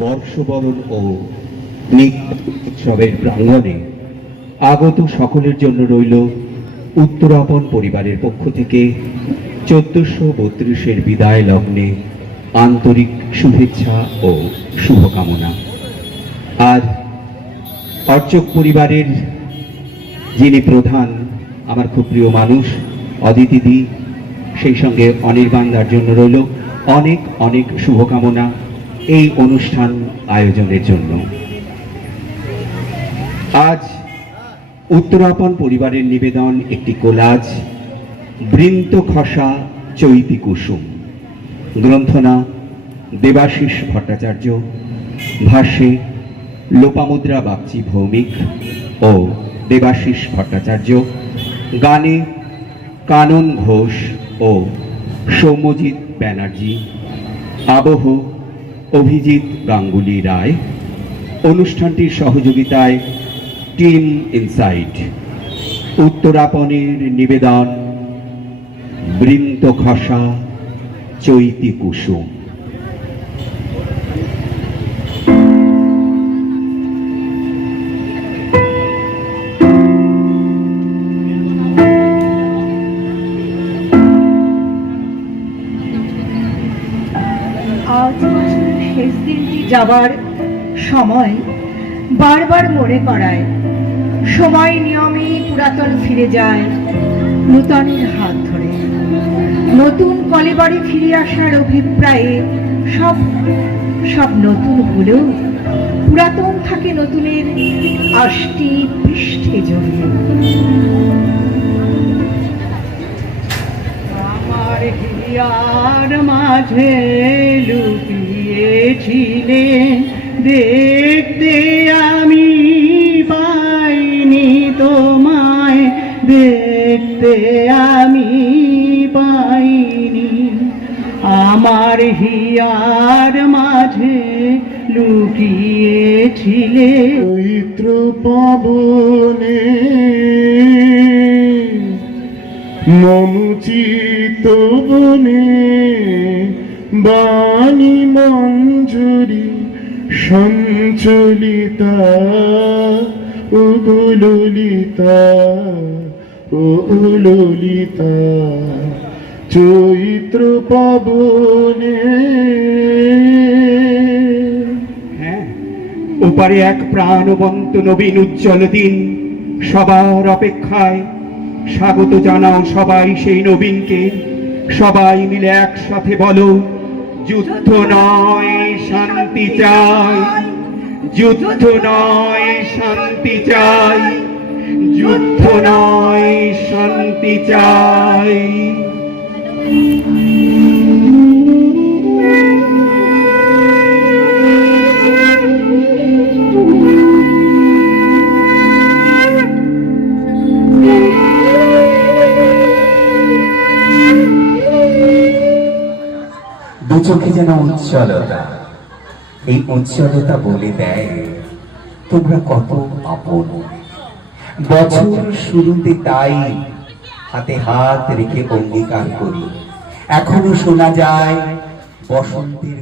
বর্ষবরণ ও উৎসবের প্রাঙ্গণে আগত সকলের জন্য রইল উত্তরাপন পরিবারের পক্ষ থেকে 1432-এর বিদায় লগ্নে আন্তরিক শুভেচ্ছা ও শুভকামনা। আর অর্চক পরিবারের যিনি প্রধান, আমার খুব প্রিয় মানুষ অদিতিদি, সেই সঙ্গে অনির্বাণদার জন্য রইল অনেক অনেক শুভকামনা এই অনুষ্ঠান আয়োজনের জন্য। আজ উত্তরাপন পরিবারের নিবেদন একটি কোলাজ, বৃন্ত খসা চৈতি কুসুম। গ্রন্থনা দেবাশিস ভট্টাচার্য, ভাষ্যে লোপামুদ্রা বাগচি ভৌমিক ও দেবাশিস ভট্টাচার্য, গানে কানন ঘোষ ও সৌম্যজিৎ ব্যানার্জি, আবহ অভিজিৎ গাঙ্গুলি রায়। অনুষ্ঠানটির সহযোগিতায় টিম ইনসাইট। উত্তরাপনের নিবেদন বৃন্ত খসা চৈতি কুসুম। শেষ দিনটি যাবার সময় বারবার মনে করায়, সময় নিয়মে পুরাতন ফিরে যায় নূতনের হাত ধরে। নতুন কলেবারে ফিরে আসার অভিপ্রায়ে সব নতুন হলেও পুরাতন থাকে নতুনের আষ্টি পৃষ্ঠে জড়িয়ে। আমার হিয়ার মাঝে লুকিয়েছিলে, দেখতে আমি পাইনি তোমায়, দেখতে আমি পাইনি। আমার হিয়ার মাঝে লুকিয়েছিলে, চৈত্র পাবনে মমচিত বনে বাণী মঞ্জুরি সঞ্চলিতা ও ললিতা, ও ললিতা। চৈত্র পাবনে ওপারে এক প্রাণবন্ত নবীন উজ্জ্বল দিন সবার অপেক্ষায়। স্বাগত জানাও সবাই সেই নবীনকে। সবাই মিলে একসাথে বলো, যুদ্ধ নয় শান্তি চাই, যুদ্ধ নয় শান্তি চাই, যুদ্ধ নয় শান্তি চাই। দু চোখে যেন উজ্জ্বলতা, এই উজ্জ্বলতা বলে দেয় তোমরা কত আপন। বছর শুরুতে তাই হাতে হাত রেখে অঙ্গীকার করি, এখনো শোনা যায় বসন্তের